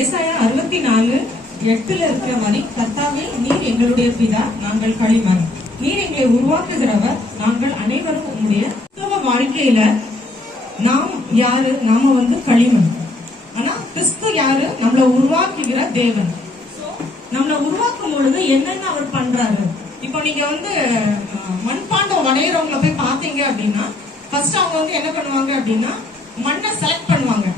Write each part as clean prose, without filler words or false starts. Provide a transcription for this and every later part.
ஏசாயா 64:8 இருக்கிற மாதிரி, கர்த்தாவே நீர் எங்களுடைய பிதா, நாங்கள் களிமண். நீர் எங்களை உருவாக்குகிறவர், நாங்கள் அனைவரும் உங்களுடைய வாழ்க்கையில நாம் யாரு? நாம களிமண். ஆனா கிறிஸ்து யாரு? நம்மளை உருவாக்குகிற தேவன். நம்மளை உருவாக்கும் பொழுது என்னென்ன அவர் பண்றாரு? இப்போ நீங்க மண்பாண்டம் வடையிறவங்களை போய் பாத்தீங்க அப்படின்னா, ஃபர்ஸ்ட் அவங்க என்ன பண்ணுவாங்க அப்படின்னா, மண்ணை செலக்ட் பண்ணுவாங்க.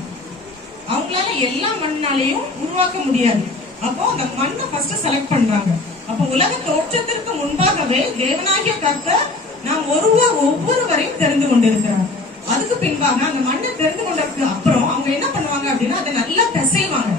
அவங்களால எல்லா மண்ணாலையும் உருவாக்க முடியாது. அப்போ அந்த மண்ணை ஃபர்ஸ்ட் செலக்ட் பண்றாங்க. அப்போ உலக தோற்றத்திற்கு முன்பாகவே தேவனாகிய கர்த்தர் நாம் ஒவ்வொருவரையும் தெரிந்து கொண்டிருக்கிறார். அதுக்கு பின்பாக அந்த மண்ணை தெரிந்து கொண்டதுக்கு அப்புறம் அவங்க என்ன பண்ணுவாங்க அப்படின்னா, அதை நல்லா பிசைவாங்க.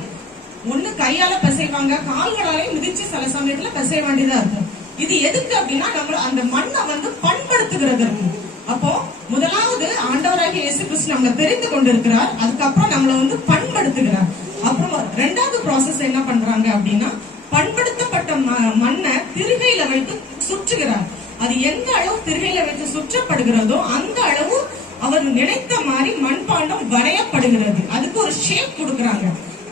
ஒண்ணு கையால பிசைவாங்க, கால்களாலையும் மிதிச்சு சில சமயத்துல பிசைய வேண்டியதா இருக்கும். இது எதுக்கு அப்படின்னா, நம்ம அந்த மண்ணை பண்படுத்துகிறதற்கு. அப்போ முதலாவது ஆண்டவராகிய இயேசு கிறிஸ்து நம்மளை தெரிந்து கொண்டிருக்கிறார். அதுக்கப்புறம் நம்மளை பண்படுத்துகிறார். அப்புறம் ரெண்டாவது ப்ராசஸ் என்ன பண்றாங்க அப்படின்னா, பண்படுத்தப்பட்ட மண்ணை திருகையில வைத்து சுற்றுகிறார். அது எந்த அளவு திருகையில வைத்து சுற்றப்படுகிறதோ அந்த அளவு அவர் நினைத்த மாதிரி மண்பாண்டம் வரையப்படுகிறது. அதுக்கு ஒரு ஷேப் கொடுக்கறாங்க.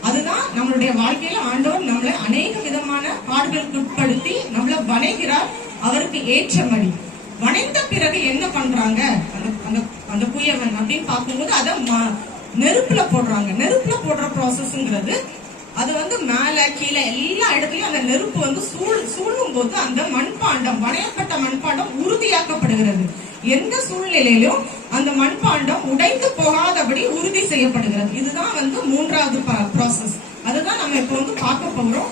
அதுதான் நம்மளுடைய வாழ்க்கையில ஆண்டவர் நம்மளை அநேக விதமான பாடுகளுக்கு உட்படுத்தி நம்மளை வணைகிறார். அவருக்கு ஏற்றபடி வணைந்த பிறகு என்ன பண்றாங்க அந்த குயவன் அப்படின்னு பார்க்கும்போது அதை நெருப்புல போடுறாங்க. நெருப்புல போடுற ப்ராசஸ்ங்கிறது அது மேல கீழே எல்லா இடத்துலயும் அந்த நெருப்பு சூழும் போது அந்த மண்பாண்டம், வணையப்பட்ட மண்பாண்டம் உறுதியாக்கப்படுகிறது. எந்த சூழ்நிலையிலும் அந்த மண்பாண்டம் உடைந்து போகாதபடி உறுதி செய்யப்படுகிறது. இதுதான் மூன்றாவது ப்ராசஸ். அதுதான் நம்ம இப்ப பார்க்க போகிறோம்.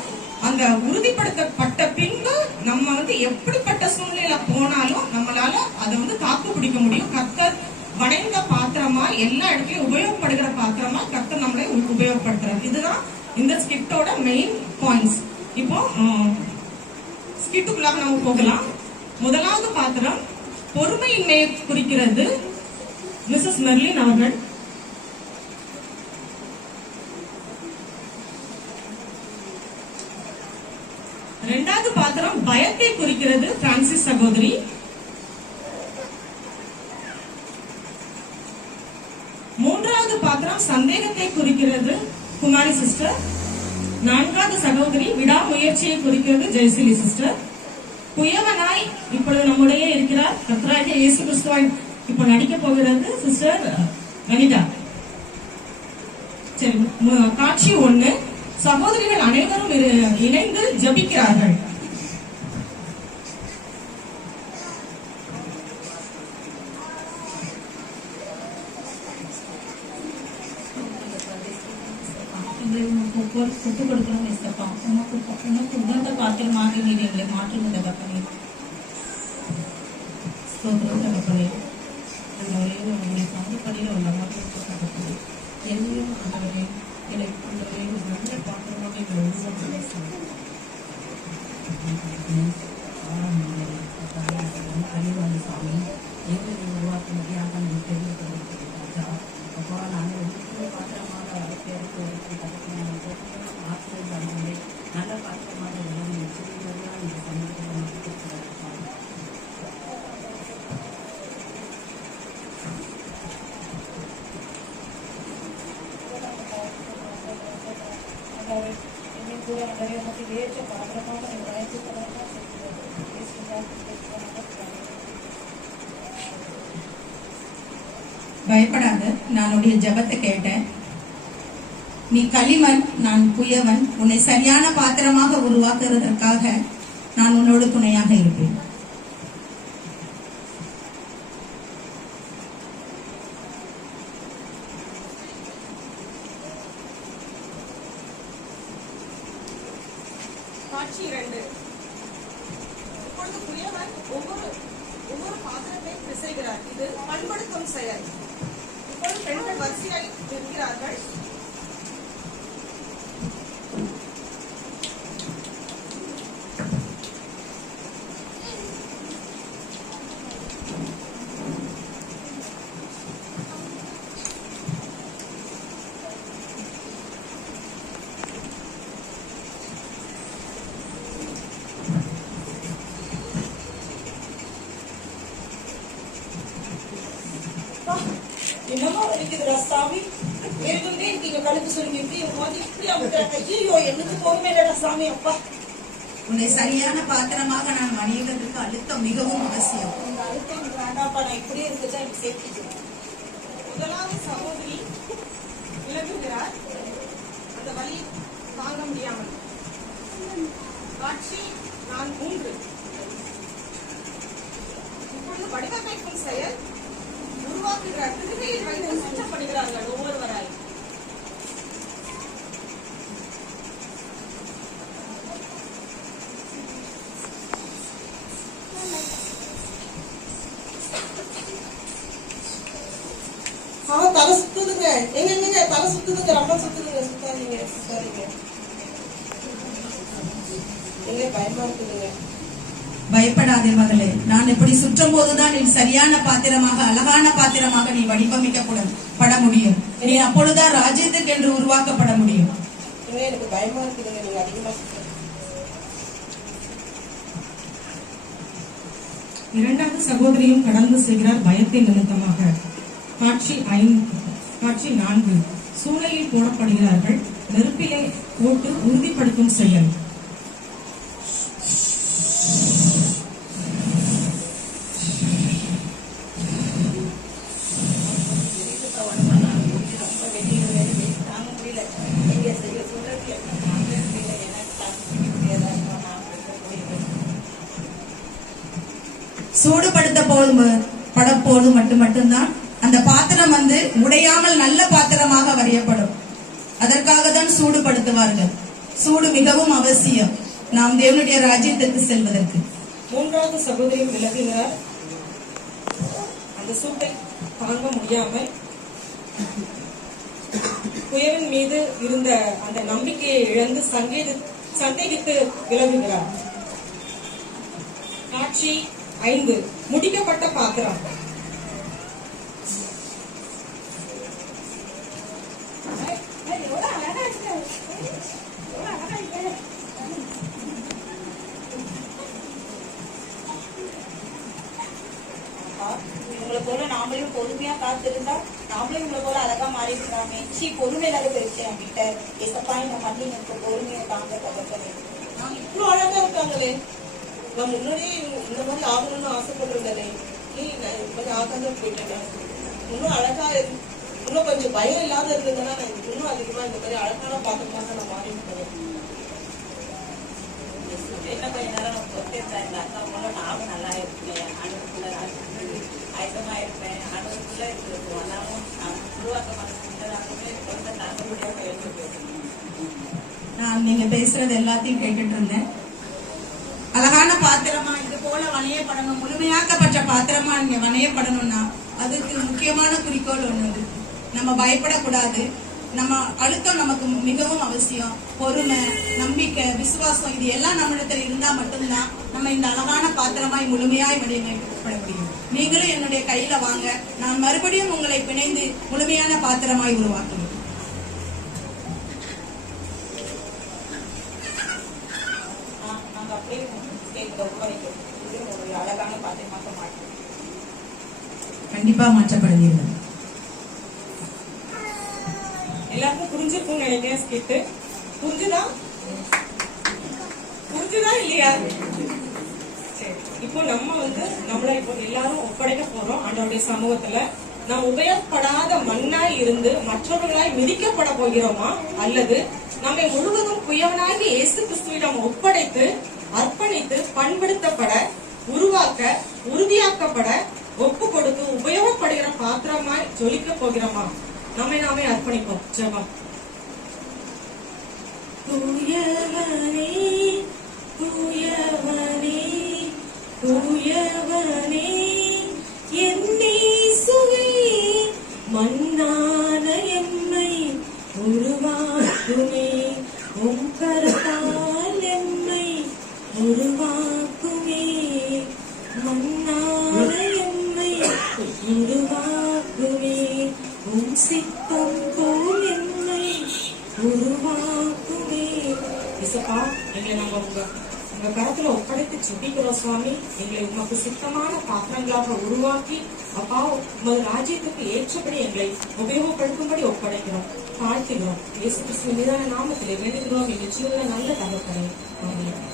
அந்த உறுதிப்படுத்தப்பட்ட பின்பு நம்ம எப்படிப்பட்ட சூழ்நிலை போனாலும் நம்மளால அதை தாக்கு பிடிக்க முடியும். கர்த்தர் வளைந்த பாத்திரமா, எல்லா இடத்துலயும் உபயோகப்படுகிற பாத்திரமா கர்த்தர் நம்மளை உபயோகப்படுத்துறாரு. இதுதான் இந்த ஸ்கிட்டோட மெயின் பாயிண்ட்ஸ். இப்போ ஸ்கிட்டுக்குள்ளாக நம்ம போகலாம். முதலாவது பாத்திரம் பொறுமையின்மையை குறிக்கிறது. மிஸ்ஸஸ் மெர்லின் அவர்கள். இரண்டாவது பாத்திரம் பயத்தை குறிக்கிறது. பிரான்சிஸ் சகோதரி. மூன்றாவது பாத்திரம் சந்தேகத்தை குறிக்கிறது. குமாரி சிஸ்டர். நான்காவது சகோதரி விடாமுயற்சியை குறிக்கிறது. ஜெயசிலி சிஸ்டர். குயவனாய் இப்பொழுது நம்முடைய இருக்கிறார் கர்த்தராகிய இயேசு கிறிஸ்துவாய் இப்ப நடிக்க போகிறது சிஸ்டர் வனிதா. சரி, காட்சி 1. சகோதரிகள் அனைவரும் இணைந்து ஜபிக்கிறார்கள். ஒப்பு கொடுக்கணும் இசப்பா. உனக்கு உகந்த பாத்திரமாக நீர் எங்களை மாற்றும் தகப்பனே. ஸ்தோத்திரம் தகப்பனே. உங்களுடைய சந்தப்படியில் உள்ள தகப்பனே, எல்லையும் ஆண்டவரே என்னை ஆண்டவரே நல்ல பாத்திரமாக எங்களை உருவாக்கவே அறிவாளி சாமி எங்களை உருவாக்க முடியாத தெரிவிக்கிறதா அப்பா. நாங்கள் பாத்திரமாக நல்ல பாத்திரமாக இந்த சமூகத்தில் பயப்படாத, நான் உடைய ஜபத்தை கேட்டேன். நீ களிமண், நான் குயவன். உன்னை சரியான பாத்திரமாக உருவாக்குவதற்காக நான் உன்னோடு துணையாக இருப்பேன். காட்சி 2. இப்பொழுது குயவன் ஒவ்வொரு பாத்திரத்தை பிசைகிறார். இது பண்படுத்தும் செயல். இப்பொழுது பெண்கள் வரிசையாய் இருக்கிறார்கள். என்னமோ இருக்குது ரஸ்தாவி. ஏற்கனவே நீங்க கழுத்து சொல்லி இப்படி ஐயோ எனக்கு பொறுமை இல்லடா சாமி. அப்பா, உன்னை சரியான பாத்திரமாக நான் வணிகத்துக்கு அழுத்தம் மிகவும் அவசியம். இந்த அழுத்தம் வேண்டாப்பா, நான் இப்படியே இருக்குச்சா இப்படி சேர்த்துக்கிறேன். முதலாவது சகோதரி விலகுகிறார், அந்த வலி தாங்க முடியாமல். காட்சி 3. இப்பொழுது வடிவமைக்கும் செயல் உருவாக்குகிறார். திருகையில் வைத்து சுற்றப்படுகிறார்கள் ஒவ்வொருவராய். அவன் தலை சுத்துதுங்க. எங்க தலை சுத்துதுங்க, ரொம்ப சுத்துதுங்க. சுத்தாதீங்க சுத்தாதீங்க. எங்க பயமா இருக்குதுங்க. பயப்படாதே மகளே, நான் இப்படி சுற்றும் போதுதான் நீ சரியான பாத்திரமாக அழகான பாத்திரமாக நீ வடிவமைக்கப்பட முடியும். நீ அப்பொழுதுதான் ராஜ்யத்துக்கு என்று உருவாக்கப்பட முடியும். எங்க எனக்கு பயமா இருக்குதுங்க. நீங்க அதிகமா சுத்துங்க. இரண்டாவது சகோதரியும் கடந்து செல்கிறார் பயத்தின் நிமித்தமாக. காட்சி 4. சூளையில் போடப்படுகிறார்கள், நெருப்பிலே போட்டு உறுதிப்படுத்தும் செயல். சூடுபடுத்த போது மட்டும்தான் அந்த பாத்திரம் உடையாமல் நல்ல பாத்திரமாக வரையப்படும். அதற்காக தான் சூடுபடுத்துவார்கள். சூடு மிகவும் அவசியம் நாம் தேவனுடைய ராஜ்யத்திற்கு செல்வதற்கு. மூன்றாவது சகோதரியும் விலகினார், அந்த சூட்டை தாங்க முடியாமல் குயவன் மீது இருந்த அந்த நம்பிக்கையை இழந்து சந்தேகித்து விலகுகிறார். காட்சி 5. முடிக்கப்பட்ட பாத்திரம். இவங்களை போல நாமளும் பொறுமையா காத்திருந்தா நாமளும் இவங்களை போல அழகா மாறி இருக்கலாமே. பொறுமை இல்லாத போயிடுச்சு என்கிட்ட. எசப்பா இந்த மண்ணி எனக்கு பொறுமையை தாங்க தகப்பனே. நான் இவ்வளவு அழகா இருக்காங்களே, நான் முன்னாடியே இந்த மாதிரி ஆகணும்னு ஆசைப்பட்டிருந்தேனே, இந்த மாதிரி ஆகாத போயிட்டேன். இன்னும் அழகா இன்னும் கொஞ்சம் பயம் இல்லாத இருந்ததுன்னா நான் இன்னும் அதிகமா இந்த மாதிரி அழகான பாத்திரமாக நான் மாறி இருக்கேன். என்ன கொஞ்ச நேரம் நம்ம பொறுத்திருந்தேன். இந்த அக்கா மூலம் நானும் நல்லா இருப்பேன், அனுப்புல ஆயத்தமா இருப்பேன், அனுப்புல இருக்கும். ஆனாலும் நான் உருவாக்க மாட்டேன். தாங்க முடியாம எழுந்திருப்பேன். நான் நீங்க பேசுறது எல்லாத்தையும் கேட்டுட்டு இருந்தேன். அழகான பாத்திரமா இது போல வணையப்படணும், முழுமையாக்கப்பட்ட பாத்திரமா நீங்க வணையப்படணும்னா அதுக்கு முக்கியமான குறிக்கோள் ஒண்ணு. நம்ம பயப்படக்கூடாது. நம்ம அழுத்தம் நமக்கு மிகவும் அவசியம். பொறுமை, நம்பிக்கை, விசுவாசம் இது எல்லாம் நம்மிடத்தில் இருந்தா மட்டும்தான் நம்ம இந்த அழகான பாத்திரமாய் முழுமையாய் வடிவமைக்கப்பட முடியும். நீங்களும் என்னுடைய கையில வாங்க, நான் மறுபடியும் உங்களை பிணைந்து முழுமையான பாத்திரமாய் உருவாக்குவேன். அழகான பாத்திரமாக மாட்டோம். கண்டிப்பா மாற்றப்படுவீர்கள். எல்லாருக்கும் புரிஞ்சிருக்கும்னு நினைக்கிறேன். ஸ்கிட்டு புரிஞ்சுதா இல்லையா? சரி, இப்போ நம்ம நம்மள இப்போ எல்லாரும் ஒப்படைக்க போறோம் ஆண்டவருடைய சமூகத்துல. நாம் உபயோகப்படாத மண்ணாய் இருந்து மற்றவர்களாய் மிதிக்கப்பட போகிறோமா, அல்லது நம்மை முழுவதும் குயவனாகி இயேசு கிறிஸ்துவிடம் ஒப்படைத்து அர்ப்பணித்து பண்படுத்தப்பட, உருவாக்க, உறுதியாக்கப்பட, ஒப்பு கொடுத்து உபயோகப்படுகிற பாத்திரமாய் ஜொலிக்க போகிறோமா? நம்மை நாமே அர்ப்பணிப்போம். ஜெபம். தூயவனே தூயவனே தூயவனே என் இயேசுவே, மண்ணான எம்மை உருவாக்குமே, உம் கரத்தால் எம்மை உருவாக்குமே, மண்ணான எம்மை உருவாக்குமே, உம் சித்தம் போல் என்னை உருவாக்குமே. இசப்பா, எங்களை நாங்க உங்க கரத்துல ஒப்படைத்து ஜெபிக்கிறோம் சுவாமி. எங்களை உமக்கு சித்தமான பாத்திரங்களாக உருவாக்கி அப்பா உமது ராஜ்யத்துக்கு ஏற்றபடி எங்களை உபயோகப்படுத்தும்படி ஒப்படைக்கிறோம். தாழ்த்துகிறோம். இயேசு கிறிஸ்துவின் மீதான நாமத்திலே வேண்டுகிறோம் எங்கள் ஜீவன நல்ல தகப்பனே. ஆமென்.